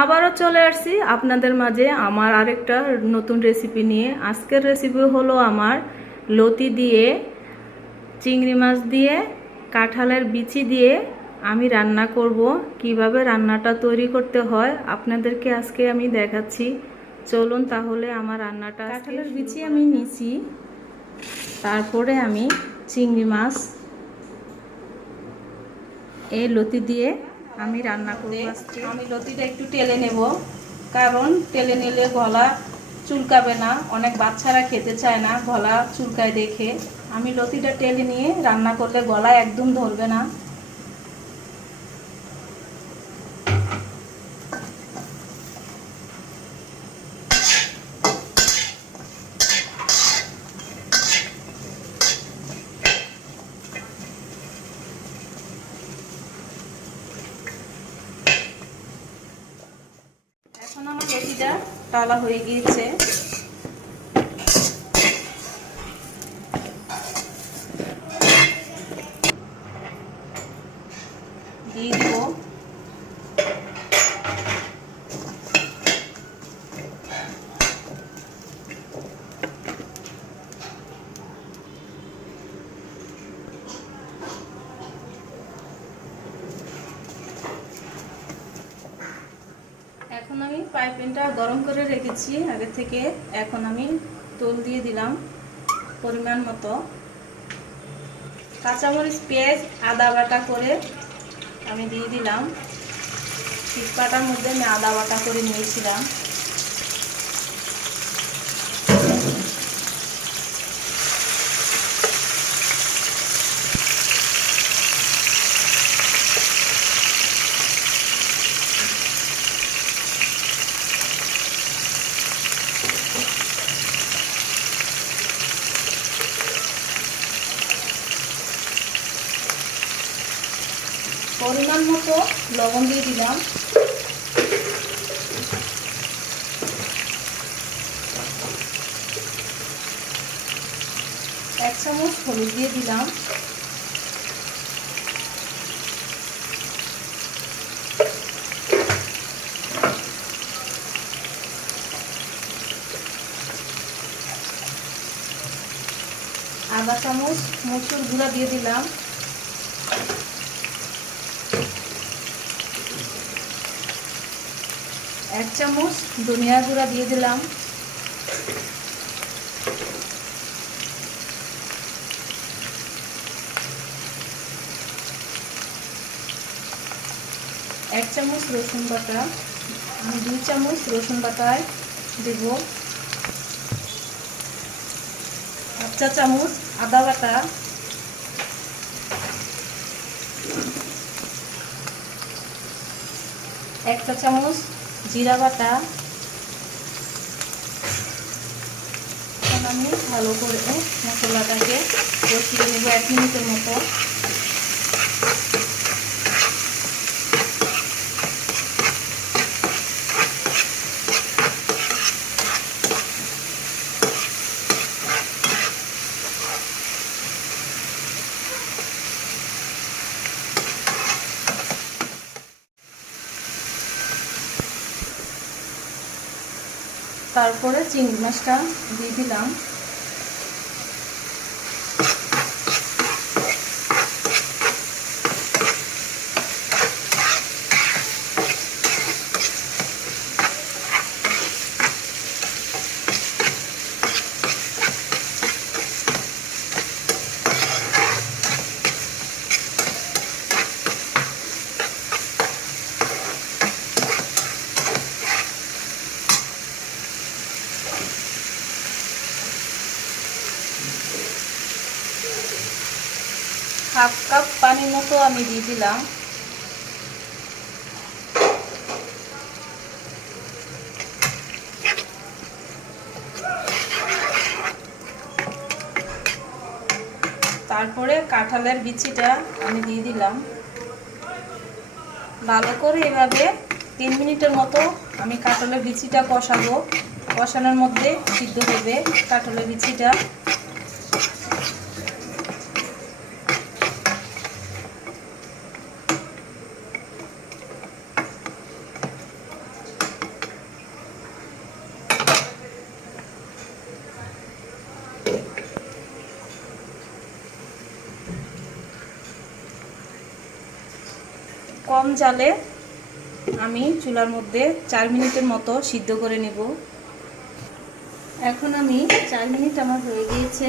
আবারও চলে আসছি আপনাদের মাঝে আমার আরেকটা নতুন রেসিপি নিয়ে। আজকের রেসিপি হলো আমার লতি দিয়ে, চিংড়ি মাছ দিয়ে, কাঁঠালের বিচি দিয়ে আমি রান্না করব। কিভাবে রান্নাটা তৈরি করতে হয় আপনাদেরকে আজকে আমি দেখাচ্ছি। চলুন তাহলে আমার রান্নাটা। কাঁঠালের বিচি আমি নিছি, তারপরে আমি চিংড়ি মাছ এই লতি দিয়ে আমি রান্না করব। আমি লতিটা একটু টেলে নেব, কারণ টেলে নিলে গলা চুলকাবে না। অনেক বাচ্চারা খেতে চায় না, গলা চুলকায় দেখে। আমি লতিটা টেলে নিয়ে রান্না করলে গলা একদম ধরবে না। এখন আমার লতিটা টালা হয়ে গিয়েছে। দিয়ে দিব এখন আমি ফ্রাই প্যানটা গরম করে রেখেছি আগে থেকে। এখন আমি তেল দিয়ে দিলাম পরিমাণ মতো। কাঁচামরিচ, পেঁয়াজ, আদা বাটা করে আমি দিয়ে দিলাম। শিলপাটার মধ্যে আমি আদা বাটা করে নিয়েছিলাম। পরিমাণ মতো লবণ দিয়ে দিলাম। এক চামচ হলুদ দিয়ে দিলাম। আধা চামচ মসুর গুঁড়া দিয়ে দিলাম। এক চামচ ধনিয়া গুঁড়া দিয়ে দিলাম। এক চামচ রসুন বাটা, আমি 2 চামচ রসুন বাটায় দেব। 1 চা চামচ আদা বাটা, 1 চা চামচ জিরা বাটা। এখন আমি ভালো করে মশলাটাকে কষিয়ে নেব 1 মিনিটের মতো। তারপরে চিংড়ি মাছটা দিয়ে দিলাম। হাফ কাপ পানির মতো আমি দিয়ে দিলাম। তারপরে কাঁঠালের বিচিটা আমি দিয়ে দিলাম। ভালো করে এভাবে 3 মিনিটের মতো আমি কাঁঠালের বিচিটা কষাবো। কষানোর মধ্যে সিদ্ধ হবে কাঁঠালের বিচিটা। কম জালে আমি চুলার মধ্যে 4 মিনিটের মতো সিদ্ধ করে নেব। এখন আমি 4 মিনিট আমার হয়ে গিয়েছে।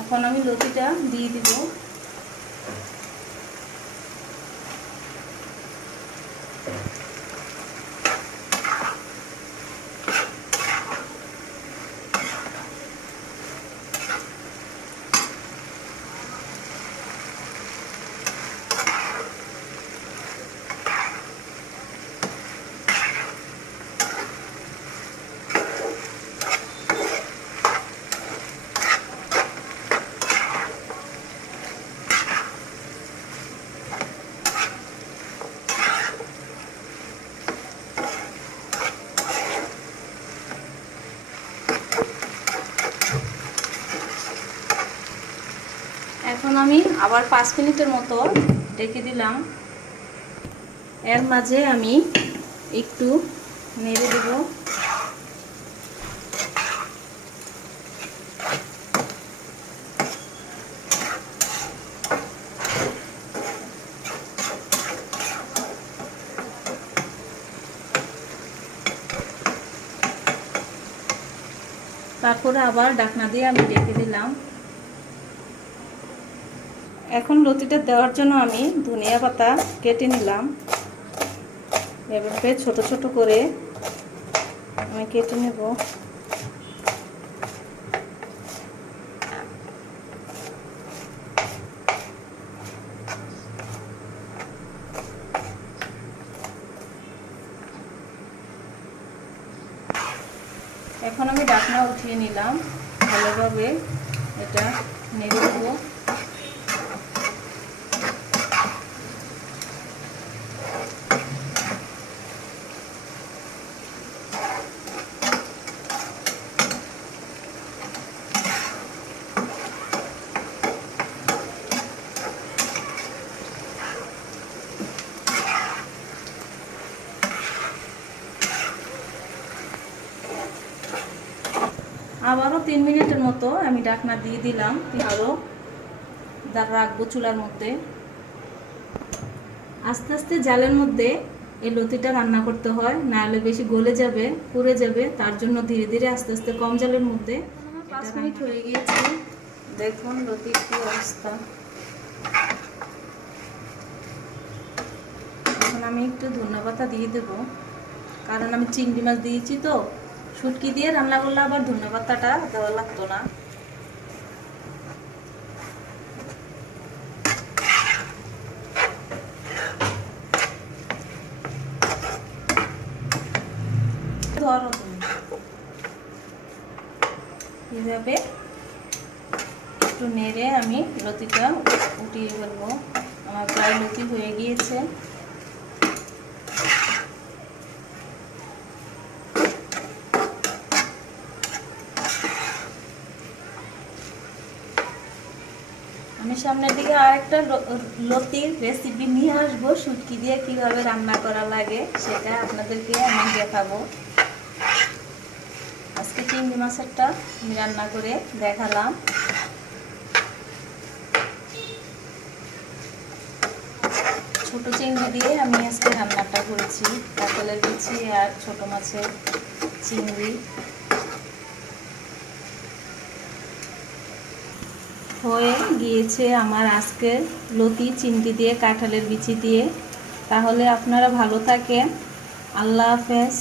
এখন আমি লতিটা দিয়ে দিব। এখন আমি আবার 5 মিনিটের মতো ঢেকে দিলাম। এর মাঝে আমি একটু নেড়ে দেব। তারপরে আবার ঢাকনা দিয়ে আমি ঢেকে দিলাম। এখন লতিটা দেওয়ার জন্য আমি ধনিয়া পাতা কেটে নিলাম। এভাবে ছোট ছোট করে আমি কেটে নেব। এখন আমি ঢাকনা উঠিয়ে নিলাম। ভালোভাবে এটা নেড়ে দেব। আবারও 3 মিনিটের মতো আমি ঢাকনা দিয়ে দিলাম। আরও রাখবো চুলার মধ্যে। আস্তে আস্তে জালের মধ্যে এই লতিটা রান্না করতে হয়, নাহলে বেশি গলে যাবে, পুড়ে যাবে। তার জন্য ধীরে ধীরে আস্তে আস্তে কম জালের মধ্যে। 5 মিনিট হয়ে গিয়েছে, দেখুন লতির কি অবস্থা। এখন আমি একটু ধনিয়া পাতা দিয়ে দেব, কারণ আমি চিংড়ি মাছ দিয়েছি তো। শুটকি দিয়ে রান্না করলে আবার ধনিয়া পাতাটা দেওয়া লাগতো না। এইভাবে একটু নেড়ে আমি লতিটা উঠিয়ে ফেলবো। আমার প্রায় লতি হয়ে গিয়েছে। আমি সামনের দিকে আরেকটা লতির রেসিপি নিয়ে আসবো, শুটকি দিয়ে কিভাবে রান্না করা লাগে সেটা আপনাদেরকে আমি দেখাবো। আজকে চিংড়ি মাছেরটা আমি রান্না করে দেখালাম। ছোট চিংড়ি দিয়ে আমি আজকে রান্নাটা করেছি, কাঁঠালের বিচি আর ছোট মাছের চিংড়ি। হয়ে গিয়েছে আমার আজকে লতি চিংড়ি দিয়ে কাঁঠালের বিচি দিয়ে। তাহলে আপনারা ভালো থাকেন। আল্লাহ হাফেজ।